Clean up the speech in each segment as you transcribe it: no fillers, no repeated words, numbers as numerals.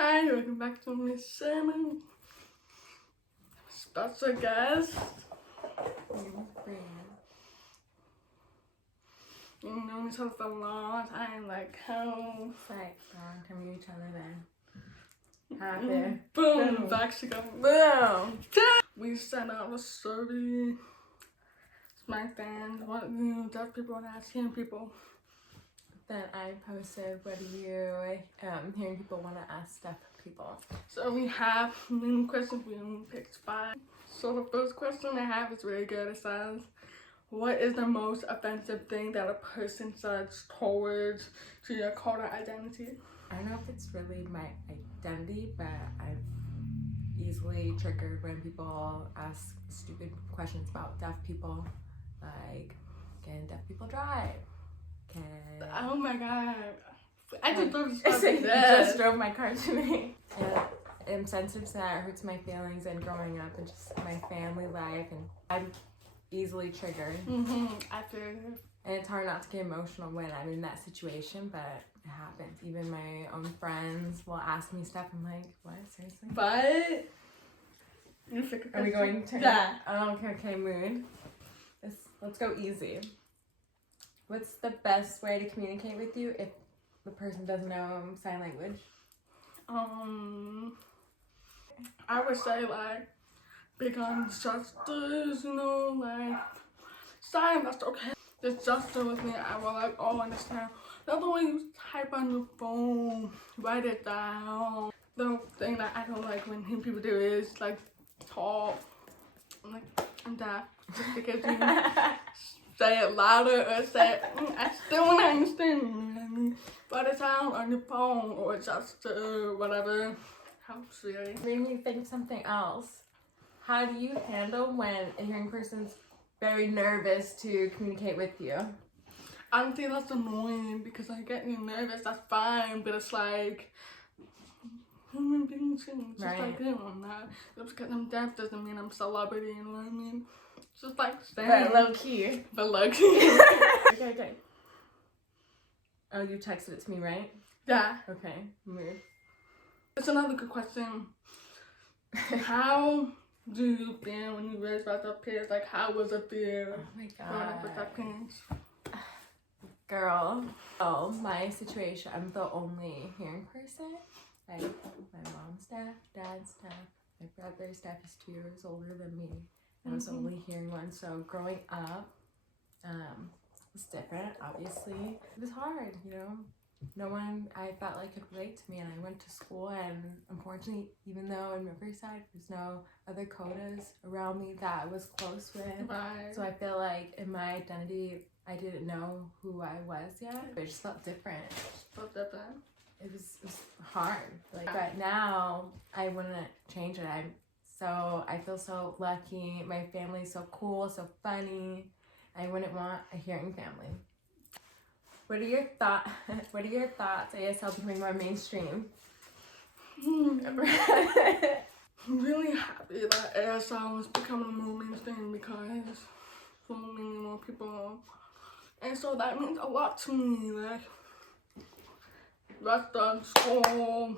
Hi, welcome back to my channel. Special guest. Breeann. You know each other for a long time, like how It's like long time we knew each other then. Happy. boom, back she go boom. We sent out a survey. It's my fans, what deaf people and asking people. Then I posted, what do you hearing people want to ask deaf people? So we have many questions, we only picked 5. So the first question I have is really good. It says, what is the most offensive thing that a person says towards to your CODA identity? I don't know if it's really my identity, but I've easily triggered when people ask stupid questions about deaf people. Like, can deaf people drive? Oh my god. I just drove You just drove my car to me. Yeah, I'm sensitive to that. It hurts my feelings and growing up and just my family life, and I'm easily triggered. I feel it. And it's hard not to get emotional when I'm in that situation, but it happens. Even my own friends will ask me stuff. I'm like, what? Seriously? But you figure Are we going to? Yeah. Okay, mood. Let's go easy. What's the best way to communicate with you if the person doesn't know sign language? I would say like big on justice, you know, like sign that's okay. Just justice with me, I will like understand. The other way you type on your phone, write it down. The thing that I don't like when people do is like talk. I'm like, I'm deaf. Just because you say it louder or say it, I still don't understand. You know what I mean? Write it down on your phone or just whatever helps really. Made me think of something else. How do you handle when a hearing person's very nervous to communicate with you? I don't think that's annoying because I get nervous, that's fine, but it's like human beings just Right. like them. I'm not just because I'm deaf doesn't mean I'm a celebrity, you know what I mean? It's just like saying But low key. But low key. Okay. Oh, you texted it to me, right? Yeah. Okay, mood. It's another good question. How do you feel when you raise about their peers? Like, how was it feel Oh my growing up with their god. parents? Girl. Oh, my situation, I'm the only hearing person. Like, my mom's deaf, dad's deaf, my brother's deaf, he's 2 years older than me. I was the only hearing one, so growing up, it's different, obviously. It was hard, you know. No one I felt like could relate to me, and I went to school, and unfortunately, even though in Riverside there's no other CODAs around me that I was close with, Right. so I feel like in my identity I didn't know who I was yet, but it just felt different. Felt different. It was hard, like, but now I wouldn't change it. I feel so lucky. My family's so cool, so funny. I wouldn't want a hearing family. What are your thoughts ASL becoming more mainstream? I'm really happy that ASL is becoming more mainstream because so many more people, and so that means a lot to me. Like restaurants, school,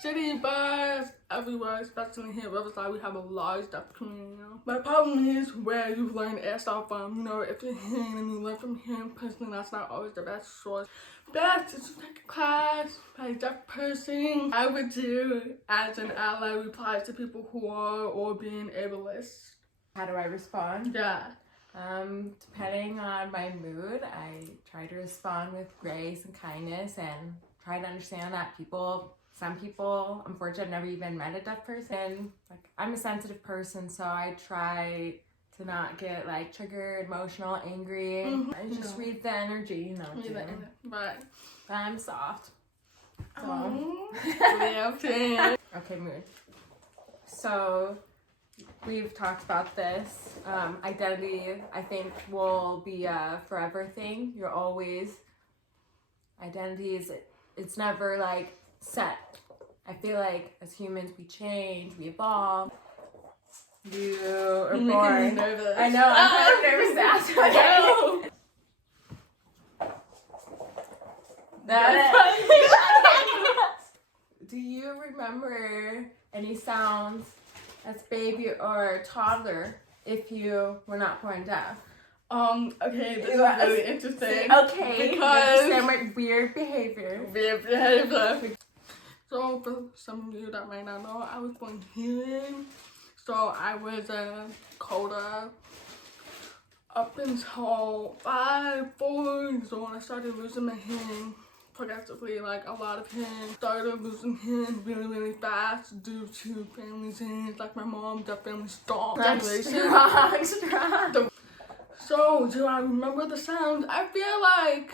city bars, everywhere, especially here in Riverside, we have a large deaf community, you know. My problem is where you learn ASL from, you know, if you're hearing and you learn from hearing personally, that's not always the best source. Best is to take a class by a deaf person. I would do as an ally replies to people who are or being ableist. How do I respond? Yeah. Depending on my mood, I try to respond with grace and kindness and try to understand that some people, unfortunately, I've never even met a deaf person. Like, I'm a sensitive person, so I try to not get like triggered, emotional, angry. I just read the energy, you know. Right. But I'm soft. So. Okay, mood. So we've talked about this. Identity, I think, will be a forever thing. You're always identities. It's never like set. I feel like as humans we change, we evolve. You are born. Nervous. I know, I'm kind of nervous to ask for that. do you remember any sounds as baby or toddler if you were not born deaf? Okay, this is really interesting. Okay, because my weird behavior. So for some of you that might not know, I was born hearing. So I was a CODA up until 4 years old. I started losing my hearing progressively, like a lot of hearing. Started losing hearing really, really fast due to family things, like my mom, definitely strong. Strong. So do I remember the sounds? I feel like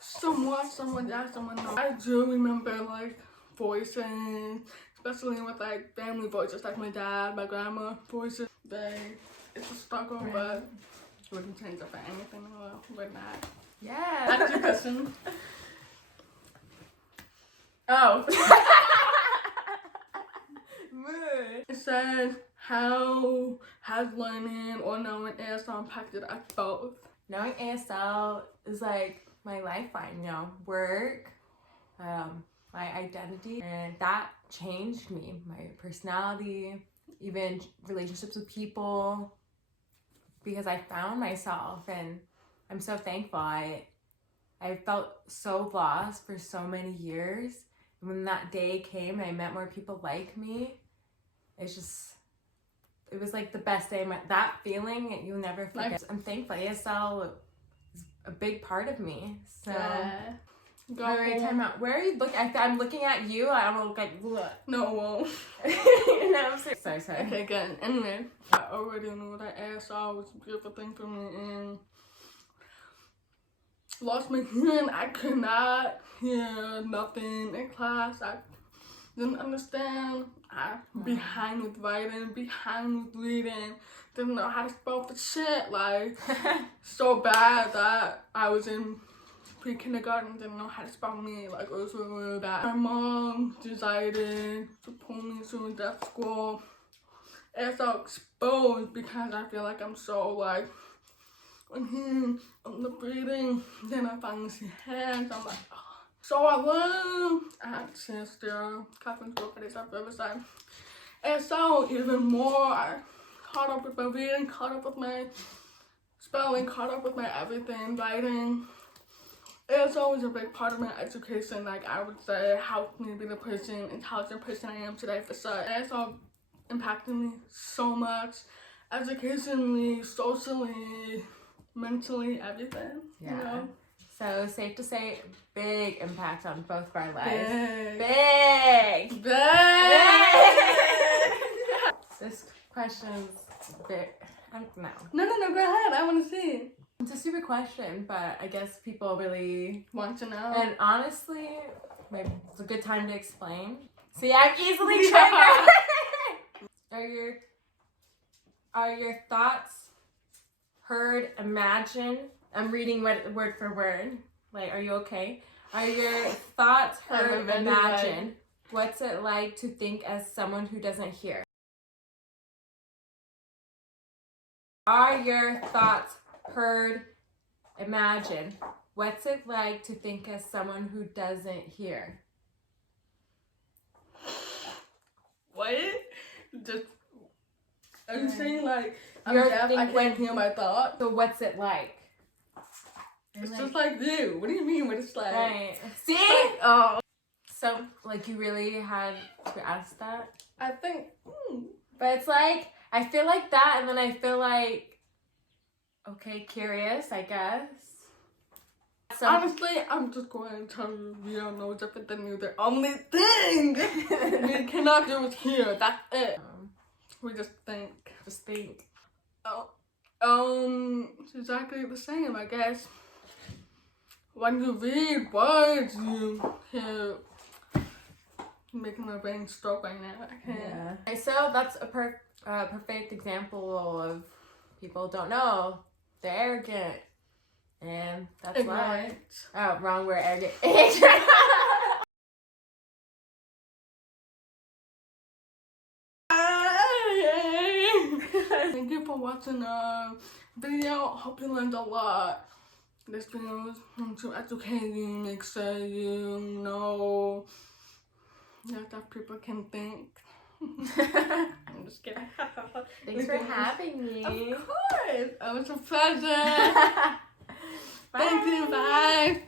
somewhat, someone no. I do remember like voices, especially with like family voices, like my dad, my grandma voices. It's a struggle, but wouldn't change it for anything. We're not. Yeah. That's your question. Oh. It says, how has learning or knowing ASL impacted us both? Knowing ASL is like my lifeline, you know, work, my identity, and that changed me, my personality, even relationships with people, because I found myself, and I'm so thankful. I felt so lost for so many years, and when that day came and I met more people like me, it was like the best day. That feeling you'll never forget. I'm thankful. ASL is a big part of me. So, Alright, time out. Where are you looking? I'm looking at you. I don't look like. No, it won't. No, I'm sorry. Sorry. Okay, good. Anyway, I already knew that ASL was a beautiful thing for me, and lost my hearing. I could not hear nothing in class. I didn't understand. Behind with writing, behind with reading. Didn't know how to spell for shit. Like, so bad that I was in pre-kindergarten, didn't know how to spell me. Like, it was really, really bad. My mom decided to pull me to a deaf school. ASL exposed because I feel like I'm so, like, I'm the breathing. Then I finally see hands. I'm like, oh. So I learned. I had to change the Catherine's Girl for this I've ever said. And so even more, I caught up with my reading, caught up with my spelling, caught up with my everything, writing. It's always a big part of my education. Like, I would say, helped me be the intelligent person I am today for sure. And it's all impacted me so much, educationally, socially, mentally, everything. Yeah. You know? So safe to say, big impact on both of our lives. Big. This question's big. No. No, go ahead. I want to see. It's a stupid question, but I guess people really want to know. And honestly, maybe it's a good time to explain. See, I'm easily triggered. Are your thoughts heard, imagined? I'm reading word for word. Like, are you okay? Are your thoughts heard, imagined? What's it like to think as someone who doesn't hear? Are your thoughts heard, imagined? What's it like to think as someone who doesn't hear? What? Just, are you saying like, I'm You're deaf, I can't hear my thoughts? So what's it like? It's just like you. What do you mean what it's like? Right. See? Like, oh. So, like, you really had to ask that? I think, But it's like, I feel like that, and then I feel like, okay, curious, I guess. Honestly, I'm just going to tell you, we are no different than you. The only thing we cannot do is hear. That's it. We just think. Just think. It's exactly the same, I guess. When you read words, you hear. Making my brain stroke right now. I can't. Yeah. Okay, so that's a perfect example of people don't know. They're arrogant. And that's why. Oh, wrong word, arrogant. Thank you for watching the video. Hope you learned a lot. This video is to educate you, make sure you know Yeah, that people can think. I'm just kidding. Thanks for having me. Of course. It was a pleasure. Thank you. Bye.